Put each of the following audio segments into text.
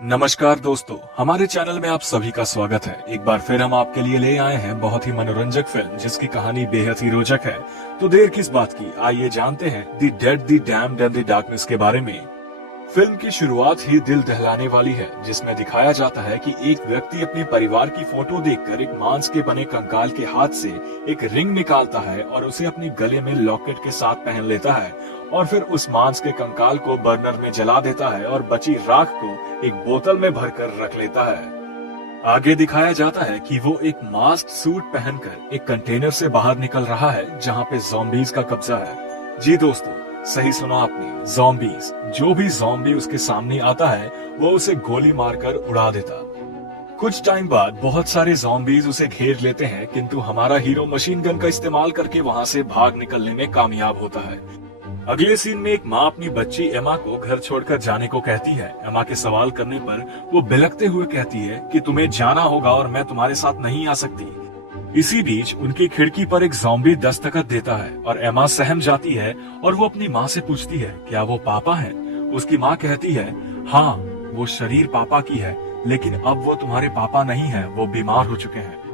नमस्कार दोस्तों, हमारे चैनल में आप सभी का स्वागत है। एक बार फिर हम आपके लिए ले आए हैं बहुत ही मनोरंजक फिल्म जिसकी कहानी बेहद ही रोचक है। तो देर किस बात की, आइए जानते हैं the dead, the damned and the darkness के बारे में। फिल्म की शुरुआत ही दिल दहलाने वाली है, जिसमें दिखाया जाता है कि एक व्यक्ति अपने परिवार की फोटो देखकर एक मांस के बने कंकाल के हाथ से एक रिंग निकालता है और उसे अपने गले में लॉकेट के साथ पहन लेता है और फिर उस मांस के कंकाल को बर्नर में जला देता है और बची राख को एक बोतल में भरकर रख लेता है। आगे दिखाया जाता है कि वो एक मास्क सूट पहनकर एक कंटेनर से बाहर निकल रहा है जहाँ पे ज़ॉम्बीज़ का कब्जा है। जी दोस्तों, सही सुना आपने, ज़ॉम्बीज़। जो भी ज़ॉम्बी उसके सामने आता है वो उसे गोली मारकर उड़ा देता। कुछ टाइम बाद बहुत सारे ज़ॉम्बीज़ उसे घेर लेते हैं, किंतु हमारा हीरो मशीन गन का इस्तेमाल करके वहाँ से भाग निकलने में कामयाब होता है। अगले सीन में एक माँ अपनी बच्ची एमा को घर छोड़कर जाने को कहती है। एमा के सवाल करने पर वो बिलखते हुए कहती है कि तुम्हें जाना होगा और मैं तुम्हारे साथ नहीं आ सकती। इसी बीच उनकी खिड़की पर एक ज़ॉम्बी दस्तखत देता है और एमा सहम जाती है और वो अपनी माँ से पूछती है, क्या वो पापा है? उसकी माँ कहती है, हाँ, वो शरीर पापा की है, लेकिन अब वो तुम्हारे पापा नहीं है, वो बीमार हो चुके हैं।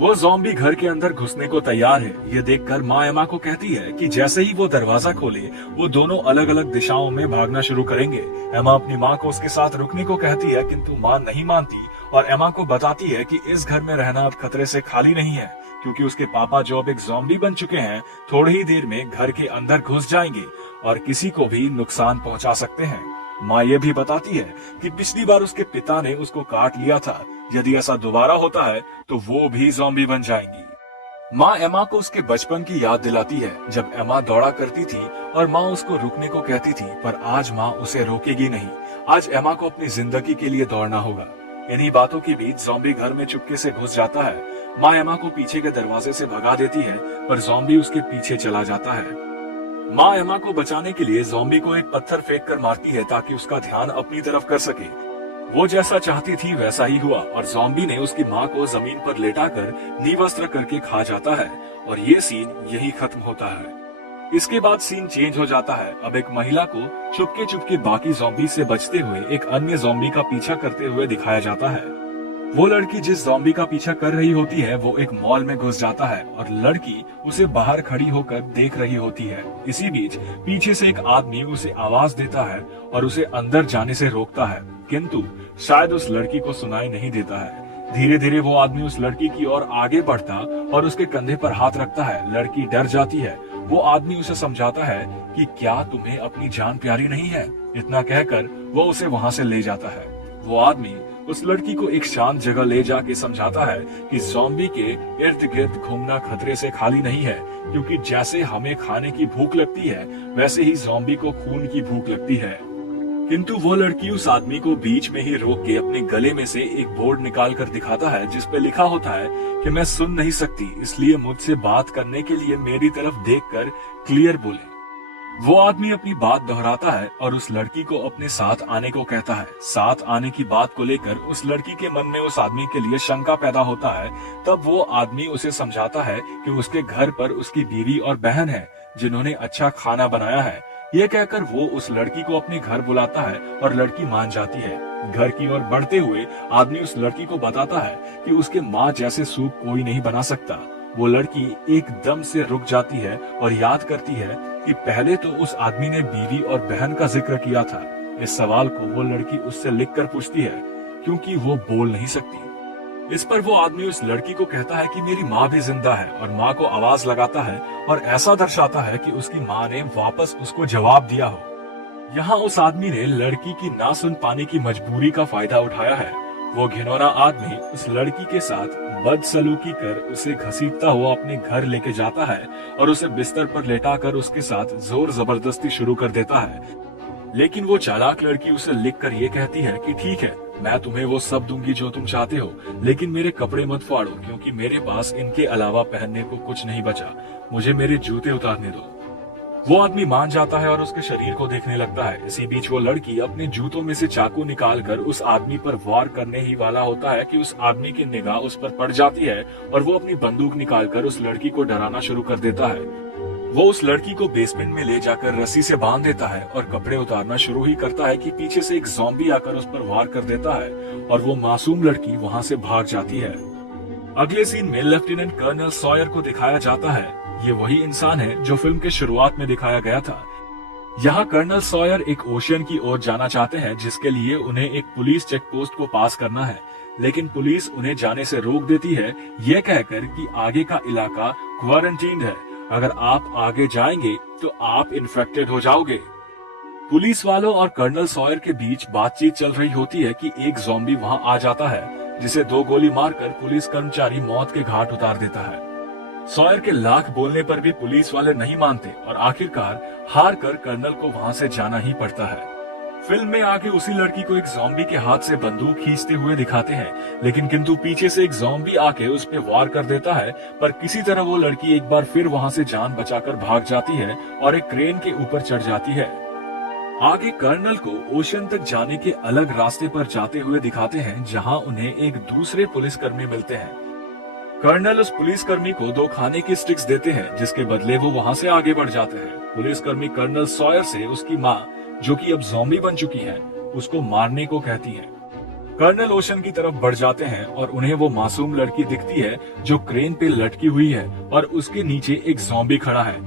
वो ज़ॉम्बी घर के अंदर घुसने को तैयार है। ये देखकर माँ एमा को कहती है कि जैसे ही वो दरवाजा खोले वो दोनों अलग अलग दिशाओं में भागना शुरू करेंगे। एमा अपनी माँ को उसके साथ रुकने को कहती है, किंतु माँ नहीं मानती और एमा को बताती है कि इस घर में रहना अब खतरे से खाली नहीं है, क्योंकि उसके पापा जो अब एक ज़ॉम्बी बन चुके हैं थोड़ी ही देर में घर के अंदर घुस जाएंगे और किसी को भी नुकसान पहुंचा सकते हैं। माँ ये भी बताती है कि पिछली बार उसके पिता ने उसको काट लिया था, यदि ऐसा दोबारा होता है तो वो भी ज़ॉम्बी बन जाएंगी। माँ एमा को उसके बचपन की याद दिलाती है, जब एमा दौड़ा करती थी और माँ उसको रुकने को कहती थी, पर आज माँ उसे रोकेगी नहीं। आज एमा को अपनी जिंदगी के लिए दौड़ना होगा। इन्हीं बातों के बीच ज़ॉम्बी घर में चुपके से घुस जाता है। माँ एमा को पीछे के दरवाजे से भगा देती है, पर ज़ॉम्बी उसके पीछे चला जाता है। माँ एमा को बचाने के लिए ज़ॉम्बी को एक पत्थर फेंक कर मारती है ताकि उसका ध्यान अपनी तरफ कर सके। वो जैसा चाहती थी वैसा ही हुआ और ज़ॉम्बी ने उसकी माँ को जमीन पर लेटाकर निवस्त्र करके खा जाता है और ये सीन यही खत्म होता है। इसके बाद सीन चेंज हो जाता है। अब एक महिला को चुपके चुपके बाकी ज़ॉम्बी से बचते हुए एक अन्य ज़ॉम्बी का पीछा करते हुए दिखाया जाता है। वो लड़की जिस ज़ॉम्बी का पीछा कर रही होती है वो एक मॉल में घुस जाता है और लड़की उसे बाहर खड़ी होकर देख रही होती है। इसी बीच पीछे से एक आदमी उसे आवाज देता है और उसे अंदर जाने से रोकता है, किंतु शायद उस लड़की को सुनाई नहीं देता है। धीरे धीरे वो आदमी उस लड़की की ओर आगे बढ़ता और उसके कंधे पर हाथ रखता है। लड़की डर जाती है। वो आदमी उसे समझाता है कि क्या तुम्हें अपनी जान प्यारी नहीं है? इतना कहकर वो उसे वहाँ से ले जाता है। वो आदमी उस लड़की को एक शांत जगह ले जाके समझाता है कि ज़ॉम्बी के इर्द गिर्द घूमना खतरे से खाली नहीं है, क्योंकि जैसे हमें खाने की भूख लगती है वैसे ही ज़ॉम्बी को खून की भूख लगती है। किंतु वो लड़की उस आदमी को बीच में ही रोक के अपने गले में से एक बोर्ड निकाल कर दिखाता है, जिस पे लिखा होता है कि मैं सुन नहीं सकती, इसलिए मुझसे बात करने के लिए मेरी तरफ देखकर क्लियर बोले। वो आदमी अपनी बात दोहराता है और उस लड़की को अपने साथ आने को कहता है। साथ आने की बात को लेकर उस लड़की के मन में उस आदमी के लिए शंका पैदा होता है। तब वो आदमी उसे समझाता है कि उसके घर पर उसकी बीवी और बहन है जिन्होंने अच्छा खाना बनाया है। ये कहकर वो उस लड़की को अपने घर बुलाता है और लड़की मान जाती है। घर की ओर बढ़ते हुए आदमी उस लड़की को बताता है कि उसके माँ जैसे सूप कोई नहीं बना सकता। वो लड़की एकदम से रुक जाती है और याद करती है कि पहले तो उस आदमी ने बीवी और बहन का जिक्र किया था। इस सवाल को वो लड़की उससे लिखकर पूछती है, क्योंकि वो बोल नहीं सकती। इस पर वो आदमी उस लड़की को कहता है कि मेरी माँ भी जिंदा है और माँ को आवाज लगाता है और ऐसा दर्शाता है कि उसकी माँ ने वापस उसको जवाब दिया हो। यहाँ उस आदमी ने लड़की की ना सुन पाने की मजबूरी का फायदा उठाया है। वो घिनौना आदमी उस लड़की के साथ बदसलूकी कर उसे घसीटता हुआ अपने घर लेके जाता है और उसे बिस्तर पर लेटाकर उसके साथ जोर जबरदस्ती शुरू कर देता है। लेकिन वो चालाक लड़की उसे लिखकर ये कहती है कि ठीक है, मैं तुम्हें वो सब दूंगी जो तुम चाहते हो, लेकिन मेरे कपड़े मत फाड़ो, क्योंकि मेरे पास इनके अलावा पहनने को कुछ नहीं बचा। मुझे मेरे जूते उतारने दो। वो आदमी मान जाता है और उसके शरीर को देखने लगता है। इसी बीच वो लड़की अपने जूतों में से चाकू निकालकर उस आदमी पर वार करने ही वाला होता है कि उस आदमी की निगाह उस पर पड़ जाती है और वो अपनी बंदूक निकालकर उस लड़की को डराना शुरू कर देता है। वो उस लड़की को बेसमेंट में ले जाकर रस्सी से बांध देता है और कपड़े उतारना शुरू ही करता है कि पीछे से एक ज़ॉम्बी आकर उस पर वार कर देता है और वो मासूम लड़की वहां से भाग जाती है। अगले सीन में लेफ्टिनेंट कर्नल सॉयर को दिखाया जाता है। ये वही इंसान है जो फिल्म के शुरुआत में दिखाया गया था। यहाँ कर्नल सॉयर एक ओशियन की ओर जाना चाहते हैं, जिसके लिए उन्हें एक पुलिस चेक पोस्ट को पास करना है, लेकिन पुलिस उन्हें जाने से रोक देती है, ये कहकर कि आगे का इलाका क्वारंटीन्ड है, अगर आप आगे जाएंगे तो आप इन्फेक्टेड हो जाओगे। पुलिस वालों और कर्नल सॉयर के बीच बातचीत चल रही होती है कि एक ज़ॉम्बी वहां आ जाता है, जिसे 2 गोली मारकर पुलिस कर्मचारी मौत के घाट उतार देता है। सॉयर के लाख बोलने पर भी पुलिस वाले नहीं मानते और आखिरकार हार कर कर्नल को वहां से जाना ही पड़ता है। फिल्म में आगे उसी लड़की को एक ज़ॉम्बी के हाथ से बंदूक खींचते हुए दिखाते हैं, लेकिन किंतु पीछे से एक ज़ॉम्बी आके उस पे वार कर देता है, पर किसी तरह वो लड़की एक बार फिर वहां से जान बचाकर भाग जाती है और एक क्रेन के ऊपर चढ़ जाती है। आगे कर्नल को ओशन तक जाने के अलग रास्ते पर जाते हुए दिखाते हैं, जहां उन्हें एक दूसरे पुलिसकर्मी मिलते हैं। कर्नल उस पुलिसकर्मी को 2 खाने की स्टिक्स देते हैं, जिसके बदले वो वहां से आगे बढ़ जाते हैं। पुलिसकर्मी कर्नल सॉयर से उसकी माँ, जो कि अब ज़ॉम्बी बन चुकी है, उसको मारने को कहती है। कर्नल ओशन की तरफ बढ़ जाते हैं और उन्हें वो मासूम लड़की दिखती है जो क्रेन पे लटकी हुई है और उसके नीचे एक ज़ॉम्बी खड़ा है।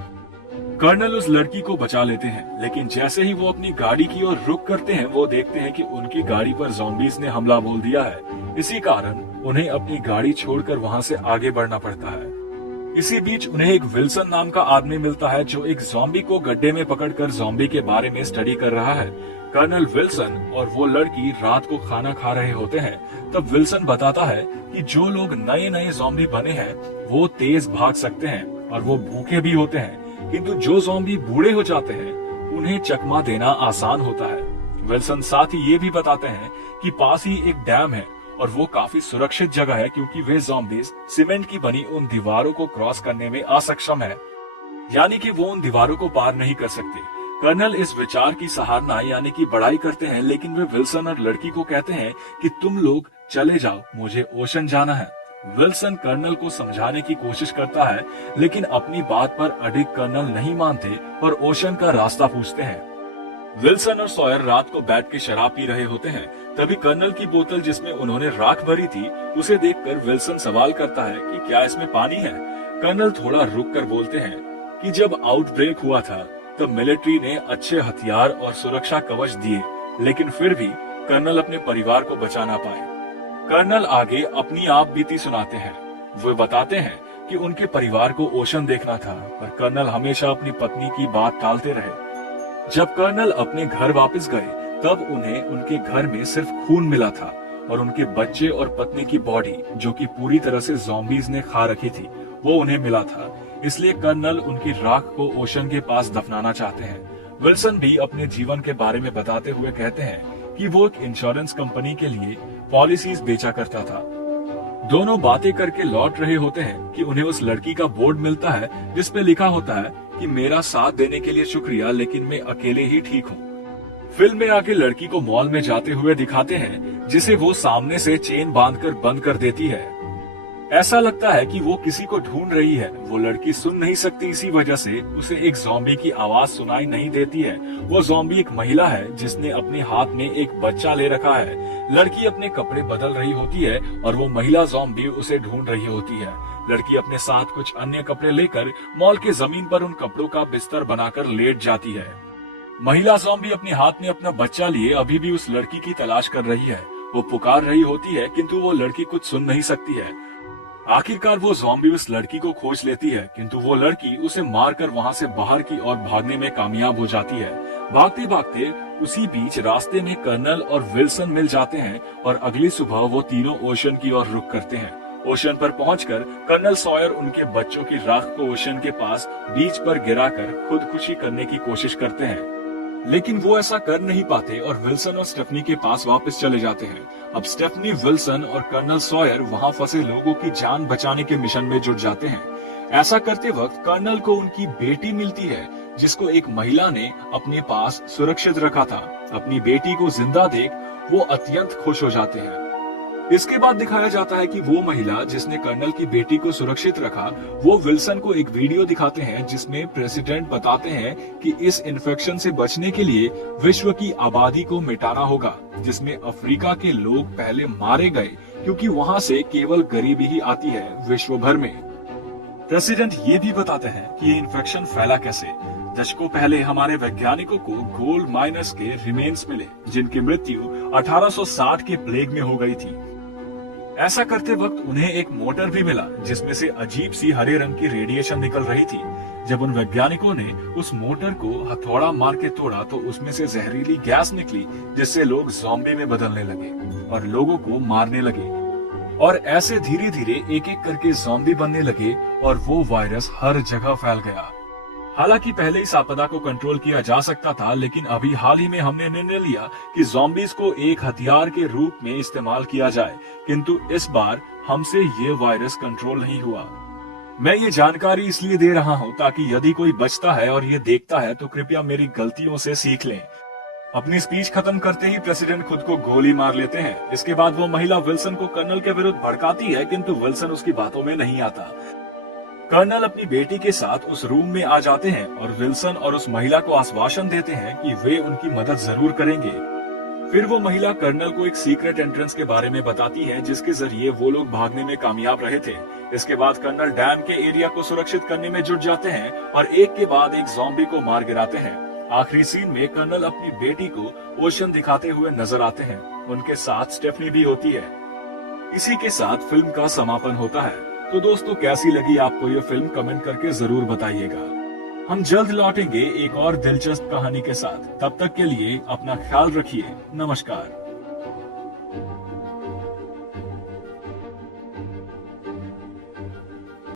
कर्नल उस लड़की को बचा लेते हैं, लेकिन जैसे ही वो अपनी गाड़ी की ओर रुख करते हैं, वो देखते हैं कि उनकी गाड़ी पर ज़ॉम्बीज ने हमला बोल दिया है। इसी कारण उन्हें अपनी गाड़ी छोड़कर वहां से आगे बढ़ना पड़ता है। इसी बीच उन्हें एक विल्सन नाम का आदमी मिलता है, जो एक ज़ॉम्बी को गड्ढे में पकड़कर ज़ॉम्बी के बारे में स्टडी कर रहा है। कर्नल विल्सन और वो लड़की रात को खाना खा रहे होते हैं। तब विल्सन बताता है कि जो लोग नए नए ज़ॉम्बी बने हैं वो तेज भाग सकते हैं और वो भूखे भी होते हैं, किंतु जो ज़ॉम्बी बूढ़े हो जाते हैं उन्हें चकमा देना आसान होता है। विल्सन साथ ही ये भी बताते हैं कि पास ही एक डैम है और वो काफी सुरक्षित जगह है, क्योंकि वे ज़ॉम्बीज सीमेंट की बनी उन दीवारों को क्रॉस करने में असक्षम है, यानी कि वो उन दीवारों को पार नहीं कर सकते। कर्नल इस विचार की सराहना यानी कि बड़ाई करते हैं, लेकिन वे विल्सन और लड़की को कहते हैं कि तुम लोग चले जाओ, मुझे ओशन जाना है। विल्सन कर्नल को समझाने की कोशिश करता है, लेकिन अपनी बात पर अडिग कर्नल नहीं मानते और ओशन का रास्ता पूछते हैं। विल्सन और सॉयर रात को बैठ के शराब पी रहे होते हैं। तभी कर्नल की बोतल जिसमें उन्होंने राख भरी थी, उसे देखकर विल्सन सवाल करता है कि क्या इसमें पानी है। कर्नल थोड़ा रुक कर बोलते हैं कि जब आउटब्रेक हुआ था तब मिलिट्री ने अच्छे हथियार और सुरक्षा कवच दिए, लेकिन फिर भी कर्नल अपने परिवार को बचा ना पाए। कर्नल आगे अपनी आप बीती सुनाते हैं। वो बताते हैं कि उनके परिवार को ओशन देखना था, पर कर्नल हमेशा अपनी पत्नी की बात टालते रहे। जब कर्नल अपने घर वापस गए तब उन्हें उनके घर में सिर्फ खून मिला था और उनके बच्चे और पत्नी की बॉडी, जो कि पूरी तरह से ज़ॉम्बीज ने खा रखी थी, वो उन्हें मिला था। इसलिए कर्नल उनकी राख को ओशन के पास दफनाना चाहते हैं। विल्सन भी अपने जीवन के बारे में बताते हुए कहते हैं कि वो एक इंश्योरेंस कंपनी के लिए पॉलिसीज बेचा करता था। दोनों बातें करके लौट रहे होते हैं कि उन्हें उस लड़की का बोर्ड मिलता है, जिसपे लिखा होता है कि मेरा साथ देने के लिए शुक्रिया, लेकिन मैं अकेले ही ठीक हूँ। फिल्म में आगे लड़की को मॉल में जाते हुए दिखाते हैं, जिसे वो सामने से चेन बांधकर बंद कर देती है। ऐसा लगता है कि वो किसी को ढूंढ रही है। वो लड़की सुन नहीं सकती, इसी वजह से उसे एक ज़ॉम्बी की आवाज सुनाई नहीं देती है। वो ज़ॉम्बी एक महिला है जिसने अपने हाथ में एक बच्चा ले रखा है। लड़की अपने कपड़े बदल रही होती है और वो महिला ज़ॉम्बी उसे ढूंढ रही होती है। लड़की अपने साथ कुछ अन्य कपड़े लेकर मॉल के जमीन पर उन कपड़ों का बिस्तर बनाकर लेट जाती है। महिला ज़ॉम्बी अपने हाथ में अपना बच्चा लिए अभी भी उस लड़की की तलाश कर रही है। वो पुकार रही होती है, किंतु वो लड़की कुछ सुन नहीं सकती है। आखिरकार वो ज़ॉम्बी उस लड़की को खोज लेती है, किंतु वो लड़की उसे मारकर वहां से बाहर की ओर भागने में कामयाब हो जाती है। भागते भागते उसी बीच रास्ते में कर्नल और विल्सन मिल जाते हैं और अगली सुबह वो तीनों ओशन की ओर रुख करते हैं। ओशन पर पहुंचकर कर्नल सॉयर उनके बच्चों की राख को ओशन के पास बीच पर गिराकर खुदकुशी करने की कोशिश करते हैं, लेकिन वो ऐसा कर नहीं पाते और विल्सन और स्टेफनी के पास वापस चले जाते हैं। अब स्टेफनी, विल्सन और कर्नल सॉयर वहां फंसे लोगों की जान बचाने के मिशन में जुट जाते हैं। ऐसा करते वक्त कर्नल को उनकी बेटी मिलती है, जिसको एक महिला ने अपने पास सुरक्षित रखा था। अपनी बेटी को जिंदा देख वो अत्यंत खुश हो जाते हैं। इसके बाद दिखाया जाता है कि वो महिला जिसने कर्नल की बेटी को सुरक्षित रखा, वो विल्सन को एक वीडियो दिखाते हैं जिसमें प्रेसिडेंट बताते हैं कि इस इन्फेक्शन से बचने के लिए विश्व की आबादी को मिटाना होगा, जिसमें अफ्रीका के लोग पहले मारे गए क्योंकि वहाँ से केवल गरीबी ही आती है विश्व भर में। प्रेसिडेंट ये भी बताते हैं कि ये इन्फेक्शन फैला कैसे। दशकों पहले हमारे वैज्ञानिकों को गोल्ड माइनर्स के रिमेन्स मिले जिनकी मृत्यु 1860 के प्लेग में हो गई थी। ऐसा करते वक्त उन्हें एक मोटर भी मिला जिसमें से अजीब सी हरे रंग की रेडिएशन निकल रही थी। जब उन वैज्ञानिकों ने उस मोटर को हथौड़ा मार के तोड़ा तो उसमें से जहरीली गैस निकली जिससे लोग ज़ॉम्बी में बदलने लगे और लोगों को मारने लगे। और ऐसे धीरे धीरे एक एक करके ज़ॉम्बी बनने लगे और वो वायरस हर जगह फैल गया। हालांकि पहले इस आपदा को कंट्रोल किया जा सकता था, लेकिन अभी हाल ही में हमने निर्णय लिया कि ज़ॉम्बीज को एक हथियार के रूप में इस्तेमाल किया जाए, किंतु इस बार हमसे ये वायरस कंट्रोल नहीं हुआ। मैं ये जानकारी इसलिए दे रहा हूँ ताकि यदि कोई बचता है और ये देखता है तो कृपया मेरी गलतियों से सीख लें। अपनी स्पीच खत्म करते ही प्रेसिडेंट खुद को गोली मार लेते हैं। इसके बाद वो महिला विल्सन को कर्नल के विरुद्ध भड़काती है, किंतु विल्सन उसकी बातों में नहीं आता। कर्नल अपनी बेटी के साथ उस रूम में आ जाते हैं और विल्सन और उस महिला को आश्वासन देते हैं कि वे उनकी मदद जरूर करेंगे। फिर वो महिला कर्नल को एक सीक्रेट एंट्रेंस के बारे में बताती है जिसके जरिए वो लोग भागने में कामयाब रहे थे। इसके बाद कर्नल डैम के एरिया को सुरक्षित करने में जुट जाते हैं और एक के बाद एक ज़ॉम्बी को मार गिराते हैं। आखिरी सीन में कर्नल अपनी बेटी को ओशन दिखाते हुए नजर आते हैं। उनके साथ स्टेफनी भी होती है। इसी के साथ फिल्म का समापन होता है। तो दोस्तों, कैसी लगी आपको ये फिल्म कमेंट करके जरूर बताइएगा। हम जल्द लौटेंगे एक और दिलचस्प कहानी के साथ। तब तक के लिए अपना ख्याल रखिए। नमस्कार।